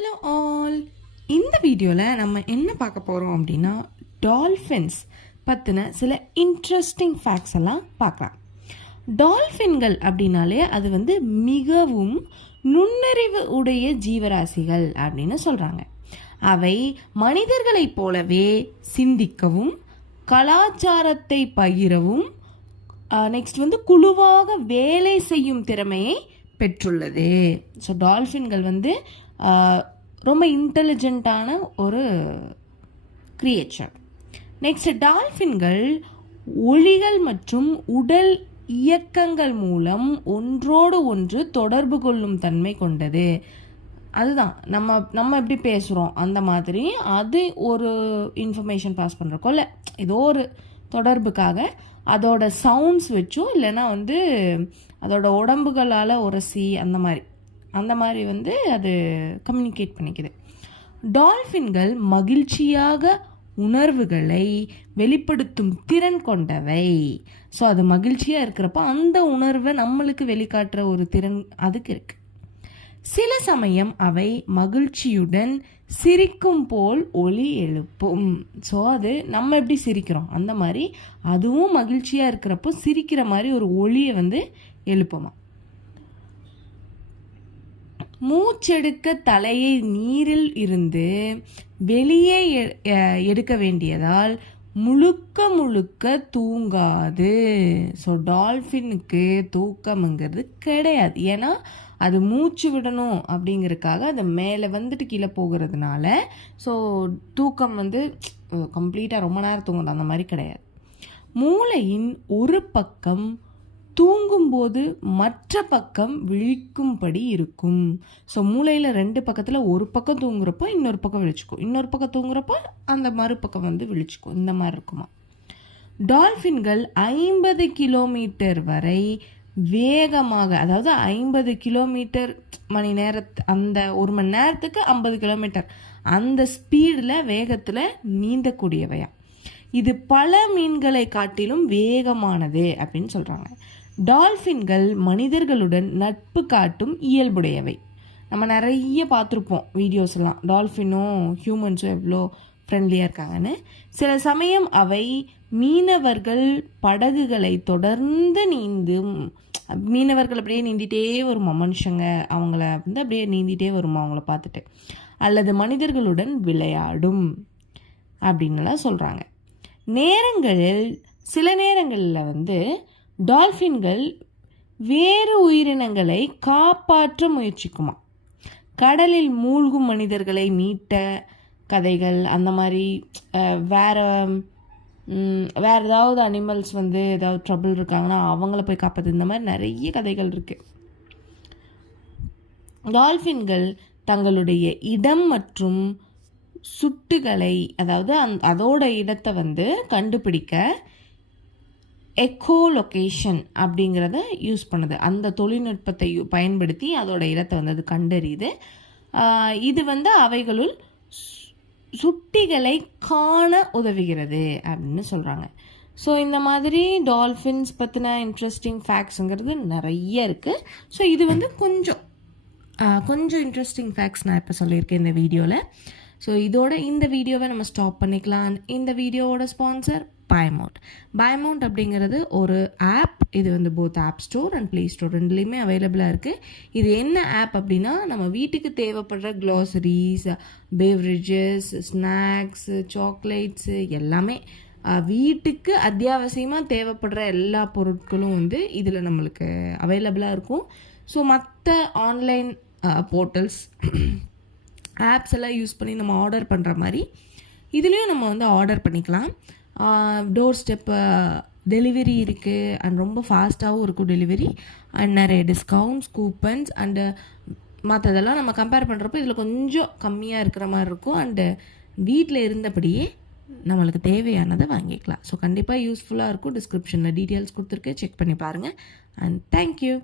Hello all, இந்த வீடியோவில் நம்ம என்ன பார்க்க போகிறோம் அப்படின்னா டால்ஃபின்ஸ் பற்றின சில இன்ட்ரெஸ்டிங் ஃபேக்ட்ஸ் எல்லாம் பார்க்கலாம். டால்ஃபின்கள் அப்படின்னாலே அது மிகவும் நுண்ணறிவு உடைய ஜீவராசிகள் அப்படின்னு சொல்கிறாங்க. அவை மனிதர்களைப் போலவே சிந்திக்கவும் கலாச்சாரத்தை பகிரவும் நெக்ஸ்ட் குழுவாக வேலை செய்யும் திறமையை பெற்றுள்ளது. ஸோ டால்ஃபின்கள் ரொம்ப இன்டெலிஜென்ட்டான ஒரு கிரியேச்சர். நெக்ஸ்ட், டால்ஃபின்கள் ஒலிகள் மற்றும் உடல் இயக்கங்கள் மூலம் ஒன்றோடு ஒன்று தொடர்பு கொள்ளும் தன்மை கொண்டது. அதுதான் நம்ம எப்படி பேசுகிறோம் அந்த மாதிரி அது ஒரு இன்ஃபர்மேஷன் பாஸ் பண்ணுறக்கோ இல்லை ஏதோ ஒரு தொடர்புக்காக அதோட சவுண்ட்ஸ் வச்சோ இல்லைன்னா அதோட உடம்புகளால் உரசி அந்த மாதிரி அது கம்யூனிகேட் பண்ணிக்குது. டால்ஃபின்கள் மகிழ்ச்சியாக உணர்வுகளை வெளிப்படுத்தும் திறன் கொண்டவை. ஸோ அது மகிழ்ச்சியாக இருக்கிறப்ப அந்த உணர்வை நம்மளுக்கு வெளிக்காட்டுற ஒரு திறன் அதுக்கு இருக்கு. சில சமயம் அவை மகிழ்ச்சியுடன் சிரிக்கும் போல் ஒலி எழுப்பும். ஸோ அது நம்ம எப்படி சிரிக்கிறோம் அந்த மாதிரி அதுவும் மகிழ்ச்சியாக இருக்கிறப்போ சிரிக்கிற மாதிரி ஒரு ஒலியை எழுப்புமா. மூச்செடுக்க தலையை நீரில் இருந்து வெளியே எடுக்க வேண்டியதால் முழுக்க தூங்காது. ஸோ டால்ஃபினுக்கு தூக்கம்ங்கிறது கிடையாது. ஏன்னா அது மூச்சு விடணும் அப்படிங்கிறதுக்காக அது மேலே கீழே போகிறதுனால ஸோ தூக்கம் கம்ப்ளீட்டாக ரொம்ப நேரம் தூங்குது அந்த மாதிரி கிடையாது. மூளையின் ஒரு பக்கம் தூங்கும்போது மற்ற பக்கம் விழிக்கும்படி இருக்கும். ஸோ மூளையில் 2 பக்கத்தில் ஒரு பக்கம் தூங்குறப்போ இன்னொரு பக்கம் விழிச்சுக்கும், இன்னொரு பக்கம் தூங்குறப்போ அந்த மறுபக்கம் விழிச்சுக்கும். இந்த மாதிரி இருக்குமா. டால்ஃபின்கள் 50 கிலோமீட்டர் வரை வேகமாக, அதாவது 50 கிலோமீட்டர் மணி நேரத்து அந்த ஒரு மணி நேரத்துக்கு 50 கிலோமீட்டர் அந்த ஸ்பீடில் வேகத்தில் நீந்தக்கூடியவையா. இது பல மீன்களை காட்டிலும் வேகமானது அப்படின்னு சொல்கிறாங்க. டால்ஃபின்கள் மனிதர்களுடன் நட்பு காட்டும் இயல்புடையவை. நம்ம நிறைய பார்த்துருப்போம் வீடியோஸ்லாம், டால்ஃபினும் ஹியூமன்ஸும் எவ்வளோ ஃப்ரெண்ட்லியாக இருக்காங்கன்னு. சில சமயம் அவை மீனவர்கள் படகுகளை தொடர்ந்து நீந்தும். மீனவர்கள் அப்படியே நீந்திட்டே வருமா, மனுஷங்க அவங்கள அப்படியே நீந்திட்டே வருமா அவங்கள பார்த்துட்டு, அல்லது மனிதர்களுடன் விளையாடும் அப்படின்னுலாம் சொல்கிறாங்க. சில நேரங்களில் டால்ஃபின்கள் வேறு உயிரினங்களை காப்பாற்ற முயற்சிக்குமா. கடலில் மூழ்கும் மனிதர்களை மீட்ட கதைகள் அந்த மாதிரி வேறு ஏதாவது அனிமல்ஸ் ஏதாவது ட்ரபிள் இருக்காங்கன்னா அவங்கள போய் காப்பாற்று, இந்த மாதிரி நிறைய கதைகள் இருக்குது. டால்ஃபின்கள் தங்களுடைய இடம் மற்றும் சுட்டுகளை, அதாவது அதோட இடத்தை கண்டுபிடிக்க எக்கோலொகேஷன் அப்படிங்கிறத யூஸ் பண்ணுது. அந்த தொழில்நுட்பத்தை பயன்படுத்தி அதோட இடத்தை அது கண்டறியுது. இது அவைகளுள் சுட்டிகளை காண உதவுகிறது அப்படின்னு சொல்கிறாங்க. ஸோ இந்த மாதிரி டால்ஃபின்ஸ் பற்றின இன்ட்ரெஸ்டிங் ஃபேக்ட்ஸுங்கிறது நிறைய இருக்குது. ஸோ இது கொஞ்சம் இன்ட்ரெஸ்டிங் ஃபேக்ட்ஸ் நான் இப்போ சொல்லியிருக்கேன் இந்த வீடியோவில். ஸோ இதோட இந்த வீடியோவை நம்ம ஸ்டாப் பண்ணிக்கலாம். இந்த வீடியோவோட ஸ்பான்சர் பைமவுண்ட் அப்படிங்கிறது ஒரு ஆப். இது both app store and play store ரெண்டுலேயுமே அவைலபிளாக இருக்குது. இது என்ன ஆப் அப்படின்னா, நம்ம வீட்டுக்கு தேவைப்படுற க்ளாசரிஸ், பெவரேஜஸ், ஸ்நாக்ஸு, சாக்லேட்ஸு எல்லாமே வீட்டுக்கு அத்தியாவசியமாக தேவைப்படுற எல்லா பொருட்களும் இதில் நம்மளுக்கு அவைலபிளாக இருக்கும். ஸோ மற்ற ஆன்லைன் போர்ட்டல்ஸ் ஆப்ஸ் எல்லாம் யூஸ் பண்ணி நம்ம ஆர்டர் பண்ணுற மாதிரி இதுலேயும் நம்ம ஆர்டர் பண்ணிக்கலாம். டோர் ஸ்டெப்பு டெலிவரி இருக்குது அண்ட் ரொம்ப ஃபாஸ்ட்டாகவும் இருக்கும் டெலிவரி அண்ட் நிறைய டிஸ்கவுண்ட்ஸ், கூப்பன்ஸ் அண்டு மற்றதெல்லாம் நம்ம கம்பேர் பண்ணுறப்போ இதில் கொஞ்சம் கம்மியாக இருக்கிற மாதிரி இருக்கும். அண்டு வீட்டில் இருந்தபடியே நம்மளுக்கு தேவையானதை வாங்கிக்கலாம். ஸோ கண்டிப்பாக யூஸ்ஃபுல்லாக இருக்கும். டிஸ்கிரிப்ஷனில் டீட்டெயில்ஸ் கொடுத்துருக்கேன், செக் பண்ணி பாருங்கள். And thank you.